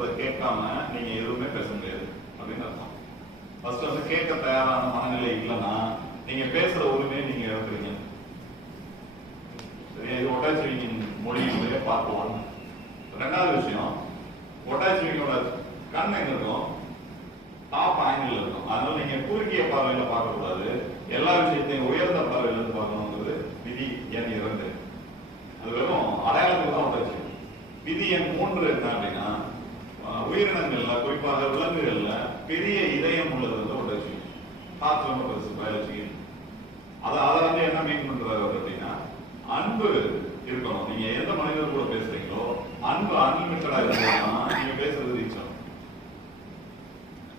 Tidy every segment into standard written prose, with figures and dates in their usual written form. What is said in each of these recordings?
பேசுறத கேட்காம நீங்க எதுவுமே பேச முடியாது அப்படின்னு அர்த்தம். ஃபர்ஸ்ட் வந்து கேட்க தயாரான மனநிலை இல்லைன்னா நீங்க பேசுற உரிமையை நீங்க இழக்கிறீங்க. சரியா? இது ஒட்டாச்சிவிங்கின் மொழியினுடைய பார்ட் 1. ரெண்டாவது விஷயம், ஒட்டாச்சிவிங்கோட கண் எங்க இருக்கும்? டாப் ஆங்கிள் இருக்கும். அதனால நீங்க குறுகிய பார்வையில பார்க்க கூடாது, எல்லா விஷயத்தையும் உயர்ந்த பார்வையில இருந்து பார்க்கணுங்கிறது விதி எண் 2. அது வெறும் அடையாளத்துக்கு தான் ஒட்டாச்சு. விதி எண் 3 என்ன அப்படின்னா, உயிரினங்கள்ல குறிப்பாக விலங்குகள்ல பெரிய இதயம் உள்ளது வந்து ஒட்டாச்சு. ஹார்ட் ரொம்ப பெருசு பயாலஜி. அதை வந்து என்ன மீன் பண்றாரு அப்படின்னா, அன்பு இருக்கணும். நீங்க எந்த மனிதர் கூட பேசுறீங்களோ அன்பு அன்லிமிட்டடா இருந்தா நீங்க பேசுறது ரீச் ஆகும்.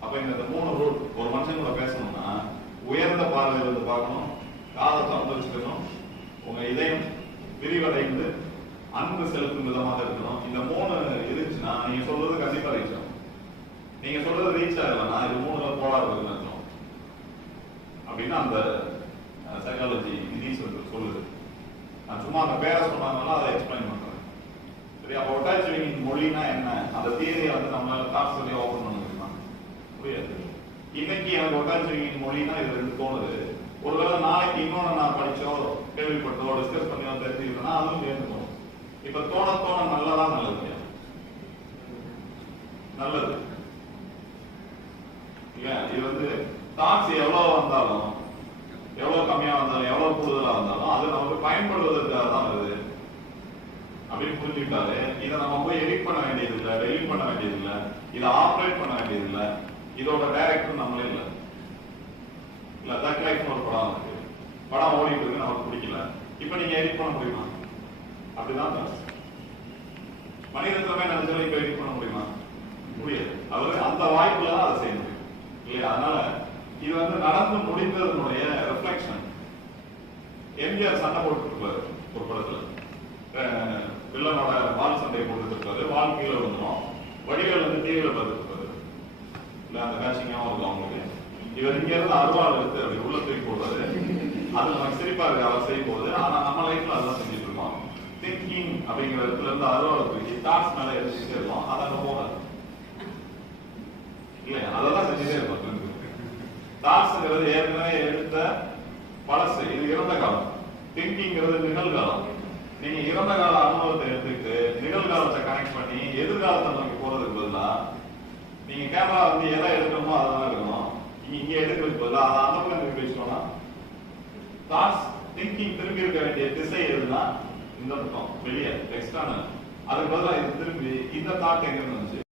அப்ப இந்த 3 ரூல், ஒரு மனுஷன் கூட பேசணும்னா உயர்ந்த பார்வையில இருந்து பார்க்கணும், காதை திறந்து வச்சுக்கணும், உங்க இதயம் விரிவடைந்து அன்பு செலுத்தும் விதமாக இருக்கணும். இந்த 3 இருந்துச்சுன்னா நீங்க சொல்றது கண்டிப்பா ரீச் ஆகும். நீங்க சொல்றது ரீச் ஆகலன்னா இது 3ல கோளாறு இருக்குன்னு அர்த்தம் அப்படின்னு அந்த சைக்காலஜி விதி சொல்லுது. நான் சும்மா அந்த பேரை சொன்னாங்கன்னா அதை எக்ஸ்பிளைன் பண்றேன். சரி, அப்போ ஒட்டாச்சிவிங்கின் மொழினா என்ன? அந்த தியரியை வந்து நம்மளால காசு சொல்லி ஓபன் பண்ண முடியுமா? புரியாது. இன்னைக்கு எனக்கு ஒட்டாச்சிவிங்கின் மொழினா இது 2 தோணுது. ஒருவேளை நாளைக்கு இன்னொன்னு நான் படிச்சோ கேள்விப்பட்டோ டிஸ்கஸ் பண்ணியோ தெரிஞ்சுக்கிட்டோம்னா அதுவும் சேர்ந்து தோணும். இப்ப தோண நல்லதா நல்லது? நல்லது இல்லையா? இது வந்து தாட்ஸ் எவ்வளவு வந்தாலும், எவ்வளவு கம்மியா வந்தாலும், எவ்வளவு கூடுதலா வந்தாலும் அது நமக்கு பயன்படுவதற்காக தான் வருது அப்படின்னு புரிஞ்சுக்கிட்டாரு. இதை நம்ம போய் எடிட் பண்ண வேண்டியது இல்லை, டெலிட் பண்ண வேண்டியது இல்லை, இதை ஆப்ரேட் பண்ண வேண்டியது இல்லை. இதோட டைரக்டர் நம்மளே இல்லை. இல்ல தக் லைஃப்னு ஒரு படம் இருக்கு, படம் ஓடிட்டு இருக்கு, நமக்கு பிடிக்கல, இப்ப நீங்க எடிட் பண்ண முடியுமா? அப்படிதான் மனிதத்தமே நினைச்சாலும் இப்ப எடிட் பண்ண முடியுமா? முடியாது. அவரு அந்த வாய்ப்புல தான் அதை செய்ய முடியும் இல்லையா? அதனால இது வந்து நடந்து முடிந்ததனுடைய ரிஃப்ளெக்ஷன். எம்ஜிஆர் சண்டை போட்டு இருப்பாரு ஒரு படத்துல, வில்லனோட வால் சண்டையை போட்டு இருப்பாரு, வால் கீழே விழுந்துடும், வடிவேல் வந்து டிவியில பார்த்துட்டு இருப்பாரு இல்ல, அந்த காட்சிங்காவும் இருக்கும் அவங்களுக்கு. இவர் இங்க இருந்து அருவாள் எடுத்து அப்படி உள்ள தூக்கி போடுறாரு, அது நமக்கு சிரிப்பா இருக்கு அவர் செய்யும் போது. ஆனா நம்ம லைஃப்ல அதெல்லாம் செஞ்சுட்டு இருக்கோம். திங்கிங் அப்படிங்கிற இடத்துல இருந்து அருவாளை தூக்கி தாட்ஸ் மேல எடுத்துட்டே இருக்கோம், அதை அங்க போகாது இல்லையா? அதெல்லாம் செஞ்சுட்டே இருக்கோம். தாட்ஸ்ங்கிறது ஏற்கனவே எடுத்த பழசு, இது இறந்த காலம். திங்கிங்கிறது நிகழ்காலம். நீங்க இறந்த கால அனுபவத்தை எடுத்துக்கிட்டு நிகழ்காலத்தை கனெக்ட் பண்ணி எதிர்காலத்தை நோக்கி போறதுக்கு பதிலா நீங்க கேமரா வந்து எதை எடுக்கணுமோ அதான் இருக்கணும். நீங்க இங்க எடுக்கிறதுக்கு பதிலா அதை அந்த பக்கம் திருப்பி வச்சோம்னா தாட்ஸ் திங்கிங் திரும்பி இருக்க வேண்டிய திசை எதுனா இந்த பக்கம் வெளியே எக்ஸ்டர்னல். அதுக்கு பதிலா இது திரும்பி இந்த தாட் எங்க இருந்துச்சு